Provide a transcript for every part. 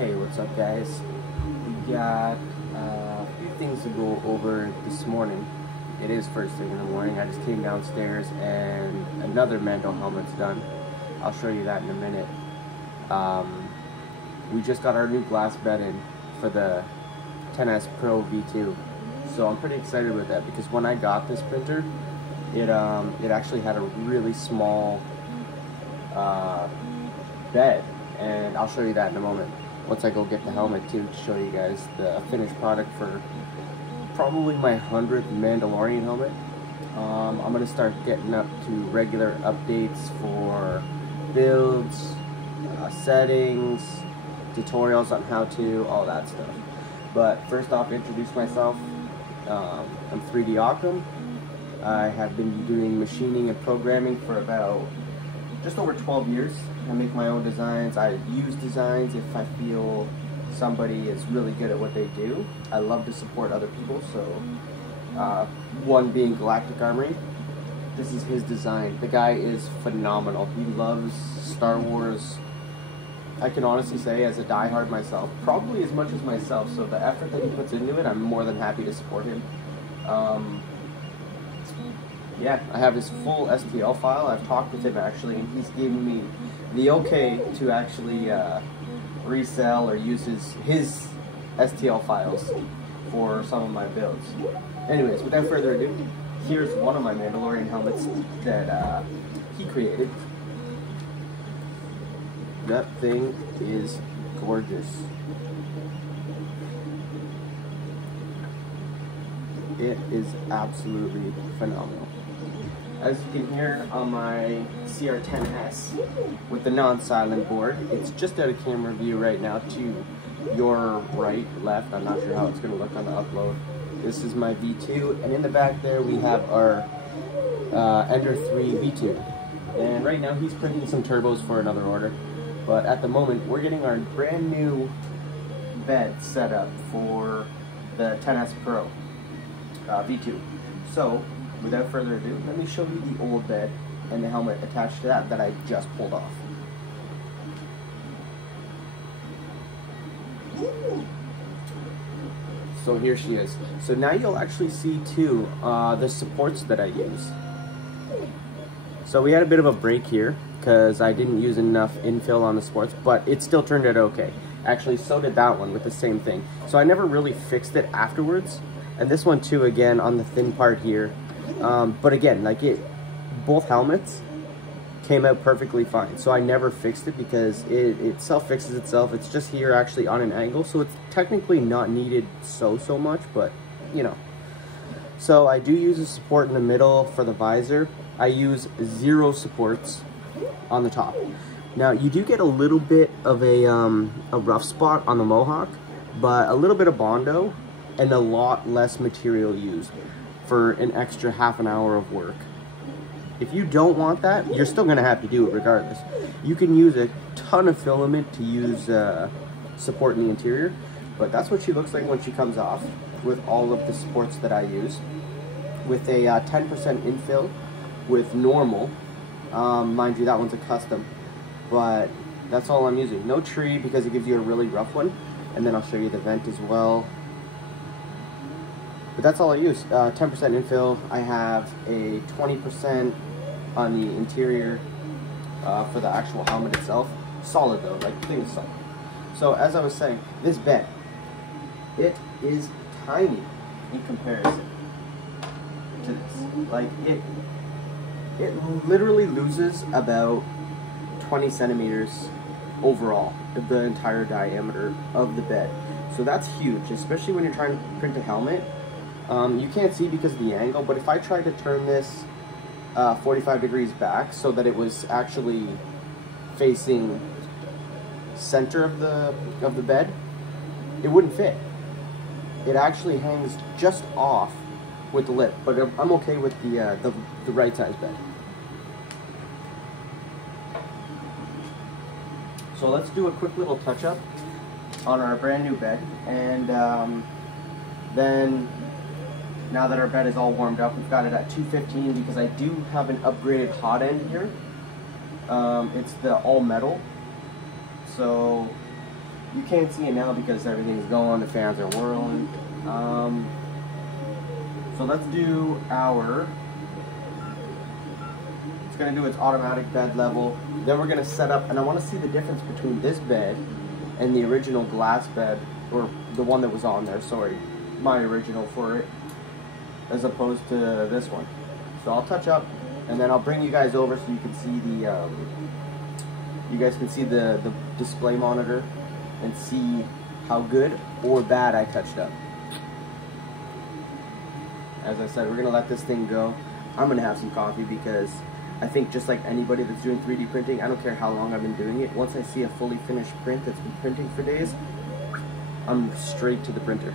Hey, what's up guys? We got a few things to go over this morning. It is first thing in the morning. I just came downstairs and another Mando helmet's done. I'll show you that in a minute. We just got our new glass bed in for the CR-10S Pro V2. So I'm pretty excited with that because when I got this printer, it actually had a really small bed, and I'll show you that in a moment once I go get the helmet too, to show you guys the finished product for probably my 100th Mandalorian helmet. I'm going to start getting up to regular updates for builds, settings, tutorials on how to, all that stuff. But first off, introduce myself. I'm 3D Occam. I have been doing machining and programming for about just over 12 years. I make my own designs. I use designs if I feel somebody is really good at what they do. I love to support other people, so one being Galactic Armory. This is his design. The guy is phenomenal. He loves Star Wars. I can honestly say, as a diehard myself, probably as much as myself, so the effort that he puts into it, I'm more than happy to support him. Yeah, I have his full STL file. I've talked with him actually, and he's given me the okay to actually resell or use his STL files for some of my builds. Anyways, without further ado, here's one of my Mandalorian helmets that he created. That thing is gorgeous. It is absolutely phenomenal. As you can hear on my CR-10S with the non-silent board, it's just out of camera view right now to your right, left. I'm not sure how it's going to look on the upload. This is my V2, and in the back there we have our Ender 3 V2. And right now he's printing some turbos for another order. But at the moment, we're getting our brand new bed set up for the CR-10S Pro V2. So, without further ado, let me show you the old bed and the helmet attached to that I just pulled off. So here she is. So now you'll actually see too the supports that I use. So we had a bit of a break here because I didn't use enough infill on the supports, but it still turned out okay. Actually, so did that one with the same thing. So I never really fixed it afterwards. And this one too, again, on the thin part here. But again, like both helmets came out perfectly fine. So I never fixed it because it self-fixes itself. It's just here actually on an angle. So it's technically not needed so much, but you know. So I do use a support in the middle for the visor. I use 0 supports on the top. Now you do get a little bit of a rough spot on the Mohawk, but a little bit of Bondo and a lot less material used for an extra half an hour of work. If you don't want that, you're still gonna have to do it regardless. You can use a ton of filament to use support in the interior, but that's what she looks like when she comes off with all of the supports that I use. With a 10% infill with normal, mind you, that one's a custom, but that's all I'm using. No tree because it gives you a really rough one, and then I'll show you the vent as well. But that's all I use. 10% infill. I have a 20% on the interior for the actual helmet itself. Solid though, like the thing is solid. So as I was saying, this bed, it is tiny in comparison to this. Like it literally loses about 20 centimeters overall of the entire diameter of the bed. So that's huge, especially when you're trying to print a helmet. You can't see because of the angle, but if I tried to turn this 45 degrees back so that it was actually facing center of the bed, it wouldn't fit. It actually hangs just off with the lip, but I'm okay with the right size bed. So let's do a quick little touch up on our brand new bed, and then now that our bed is all warmed up, we've got it at 215 because I do have an upgraded hot end here. It's the all metal, so You can't see it now because everything's going, the fans are whirling. So let's do our, it's going to do its automatic bed level. Then we're going to set up, and I want to see the difference between this bed and the original glass bed, or the one that was on there, sorry, my original for it, as opposed to this one. So I'll touch up, and then I'll bring you guys over so you can see the, you guys can see the display monitor and see how good or bad I touched up. As I said, we're gonna let this thing go. I'm gonna have some coffee because I think just like anybody that's doing 3D printing, I don't care how long I've been doing it, once I see a fully finished print that's been printing for days, I'm straight to the printer.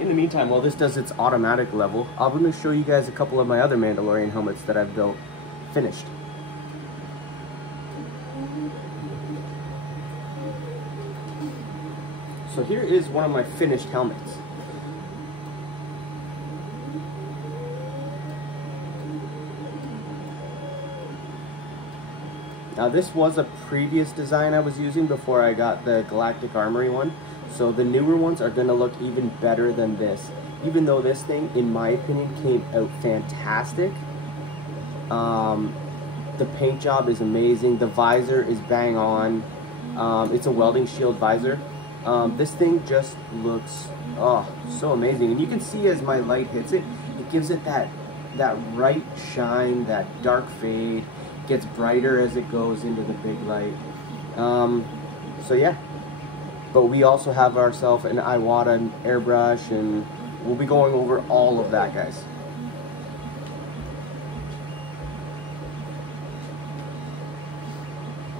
In the meantime, while this does its automatic level, I'm going to show you guys a couple of my other Mandalorian helmets that I've built finished. So here is one of my finished helmets. Now this was a previous design I was using before I got the Galactic Armory one. So the newer ones are going to look even better than this. Even though this thing, in my opinion, came out fantastic. The paint job is amazing. The visor is bang on. It's a welding shield visor. This thing just looks, oh, so amazing. And you can see as my light hits it, it gives it that right shine, that dark fade. It gets brighter as it goes into the big light. So yeah. But we also have ourselves an Iwata airbrush, and we'll be going over all of that, guys.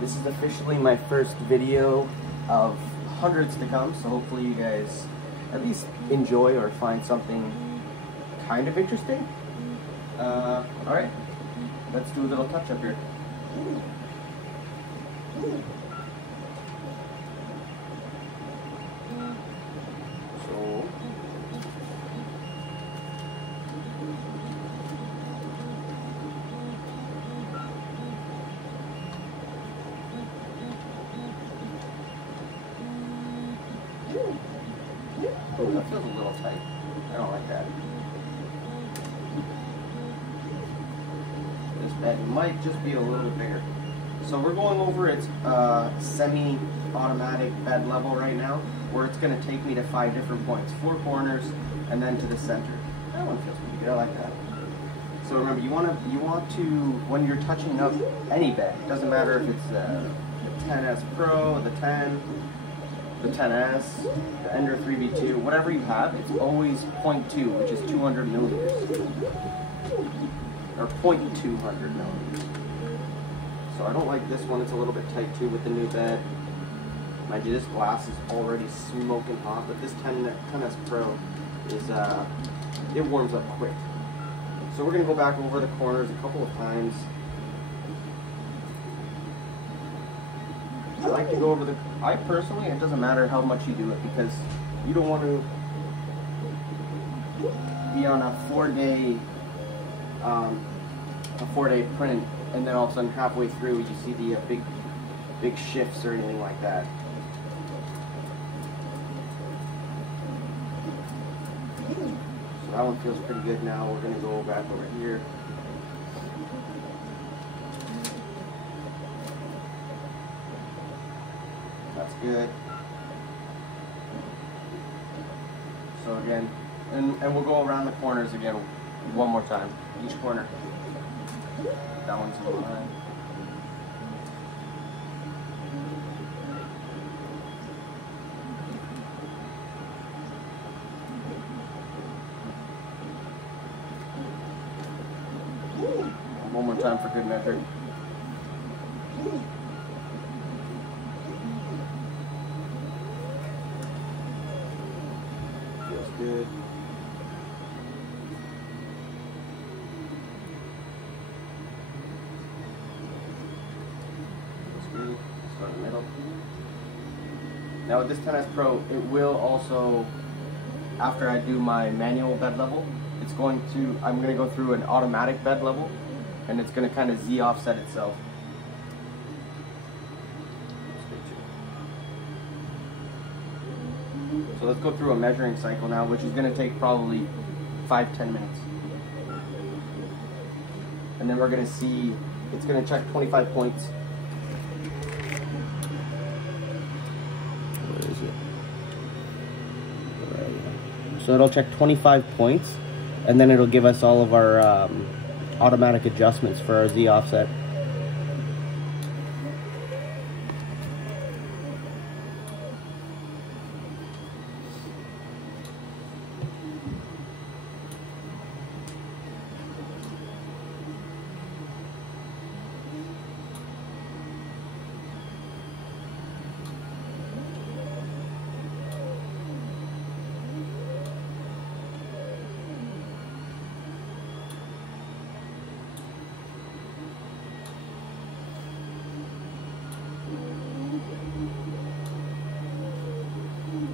This is officially my first video of hundreds to come, so hopefully you guys at least enjoy or find something kind of interesting. Alright, let's do a little touch up here. Oh, that feels a little tight. I don't like that. This bed might just be a little bit bigger. So we're going over its semi-automatic bed level right now, where it's going to take me to 5 different points, 4 corners, and then to the center. That one feels pretty good. I like that. So remember, you want to when you're touching up any bed, it doesn't matter if it's the 10S Pro, the 10. The 10S, the Ender 3V2, whatever you have, it's always 0.2, which is 200 millimeters. Or 0.200 millimeters. So I don't like this one, it's a little bit tight too with the new bed. Mind you, this glass is already smoking hot, but this 10S Pro is, it warms up quick. So we're going to go back over the corners a couple of times. I like to go over I personally, it doesn't matter how much you do it, because you don't want to be on a 4-day print, and then all of a sudden halfway through you see the big shifts or anything like that. So that one feels pretty good now. We're going to go back over here. That's good. So again, and we'll go around the corners again one more time. Each corner. That one's fine. One more time for good measure. Feels good. Feels good. Start in the middle. Now with this 10S Pro, it will also, after I do my manual bed level, I'm going to go through an automatic bed level, and it's going to kind of Z offset itself. So let's go through a measuring cycle now, which is going to take probably 5-10 minutes. And then we're going to see, it's going to check 25 points. Where is it? Right. So it'll check 25 points, and then it'll give us all of our automatic adjustments for our Z offset.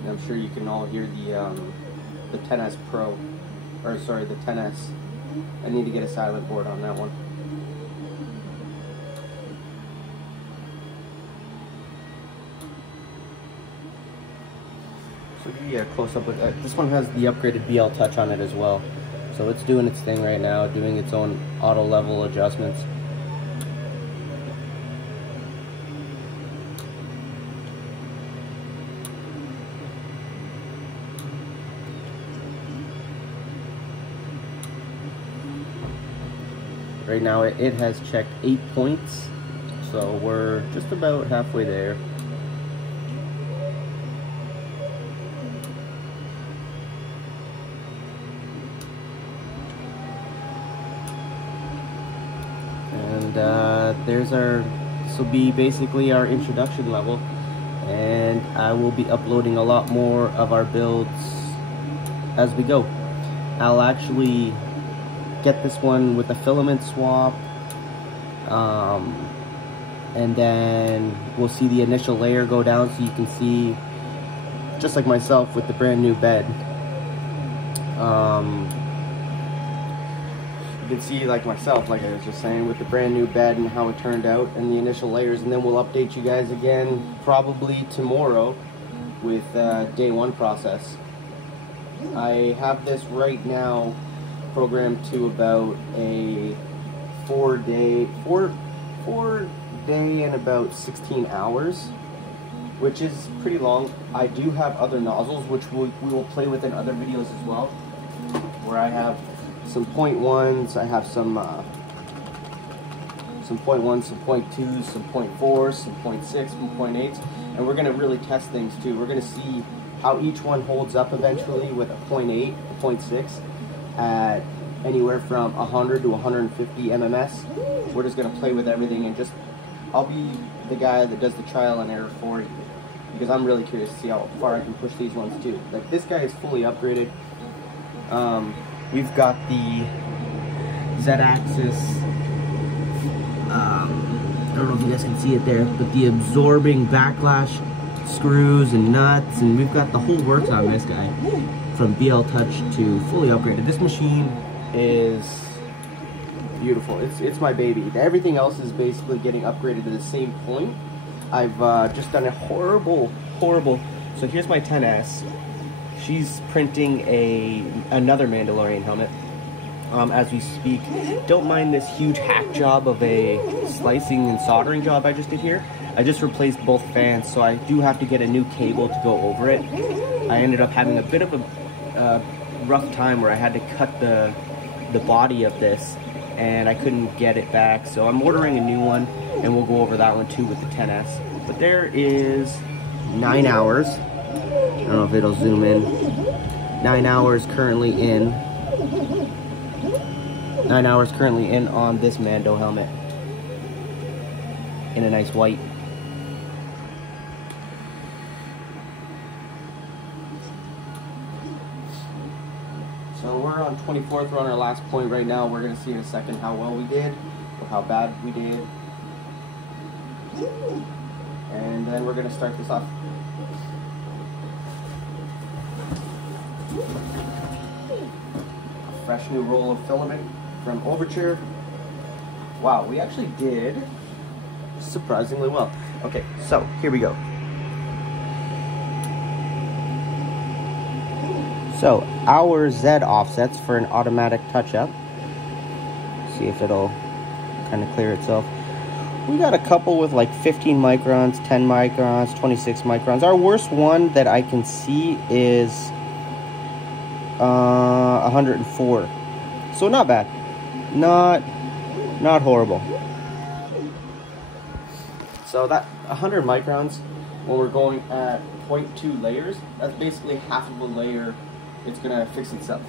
I'm sure you can all hear the 10S Pro, or sorry, the 10S. I need to get a silent board on that one. So give you a close up with that. This one has the upgraded BL Touch on it as well. So it's doing its thing right now, doing its own auto level adjustments. Right now it has checked 8 points, so we're just about halfway there. And this will be basically our introduction level, and I will be uploading a lot more of our builds as we go. I'll actually get this one with a filament swap, and then we'll see the initial layer go down, so you can see, just like myself with the brand new bed, you can see like myself, like I was just saying, with the brand new bed and how it turned out and the initial layers. And then we'll update you guys again probably tomorrow with day one process. I have this right now programmed to about a 4 day and about 16 hours, which is pretty long. I do have other nozzles which we will play with in other videos as well, where I have some 0.1s, I have some 0.1s, some 0.2s, some 0.4s, some 0.6, some 0.8s, and we're going to really test things too. We're going to see how each one holds up eventually with a 0.8, a 0.6, at anywhere from 100 to 150 MMS. We're just going to play with everything, and I'll be the guy that does the trial and error for you, because I'm really curious to see how far I can push these ones too. Like, this guy is fully upgraded. We've got the Z-axis, I don't know if you guys can see it there, but the absorbing backlash screws and nuts, and we've got the whole works on this guy, from BL Touch to fully upgraded. This machine is beautiful. It's my baby. Everything else is basically getting upgraded to the same point. I've just done a horrible. So here's my 10S. She's printing another Mandalorian helmet as we speak. Don't mind this huge hack job of a slicing and soldering job I just did here. I just replaced both fans, so I do have to get a new cable to go over it. I ended up having a bit of a rough time where I had to cut the body of this, and I couldn't get it back, so I'm ordering a new one, and we'll go over that one too with the 10S. But there is 9 hours. I don't know if it'll zoom in. 9 hours currently in. 9 hours currently in on this Mando helmet, in a nice white. So we're on 24th, we're on our last point right now. We're going to see in a second how well we did, or how bad we did. And then we're going to start this off. A fresh new roll of filament from Overture. Wow, we actually did surprisingly well. Okay, so here we go. So our Z offsets for an automatic touch-up. See if it'll kind of clear itself. We got a couple with like 15 microns, 10 microns, 26 microns. Our worst one that I can see is 104. So not bad. Not horrible. So that 100 microns, when we're going at 0.2 layers, that's basically half of a layer. It's gonna fix itself.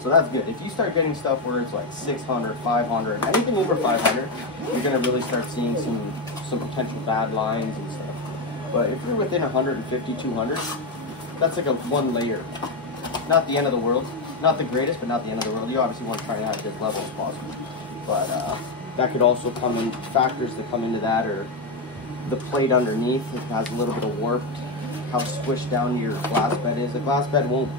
So that's good. If you start getting stuff where it's like 600, 500, anything over 500, you're gonna really start seeing some potential bad lines and stuff. But if you're within 150, 200, that's like a one layer. Not the end of the world. Not the greatest, but not the end of the world. You obviously want to try to have it as level as possible. But that could also come in, factors that come into that, or the plate underneath, it has a little bit of warped, how squished down your glass bed is. The glass bed won't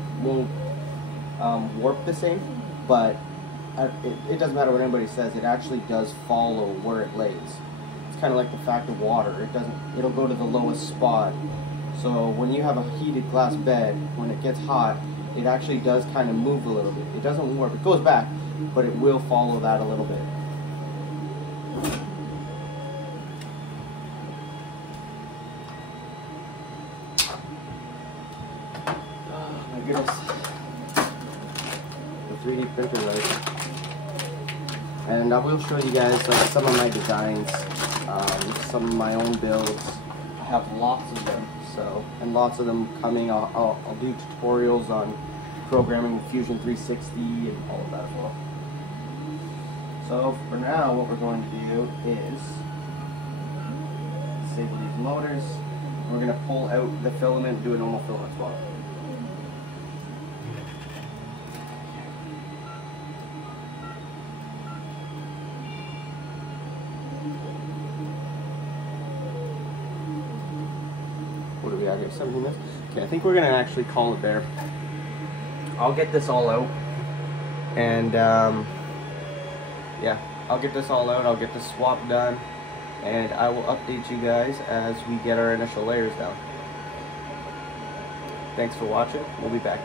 warp the same, but it doesn't matter what anybody says, it actually does follow where it lays. It's kind of like the fact of water. It'll go to the lowest spot. So when you have a heated glass bed, when it gets hot, it actually does kind of move a little bit. It doesn't warp, it goes back, but it will follow that a little bit. Oh my goodness. The 3D printer light. And I will show you guys like some of my designs, some of my own builds. I have lots of them. So, and lots of them coming. I'll do tutorials on programming Fusion 360 and all of that as well. So for now, what we're going to do is disable these motors. We're going to pull out the filament and do a normal filament swap. What do we got here? 17 minutes? Okay, I think we're going to actually call it there. I'll get this all out. And, yeah, I'll get this all out. I'll get the swap done. And I will update you guys as we get our initial layers down. Thanks for watching. We'll be back.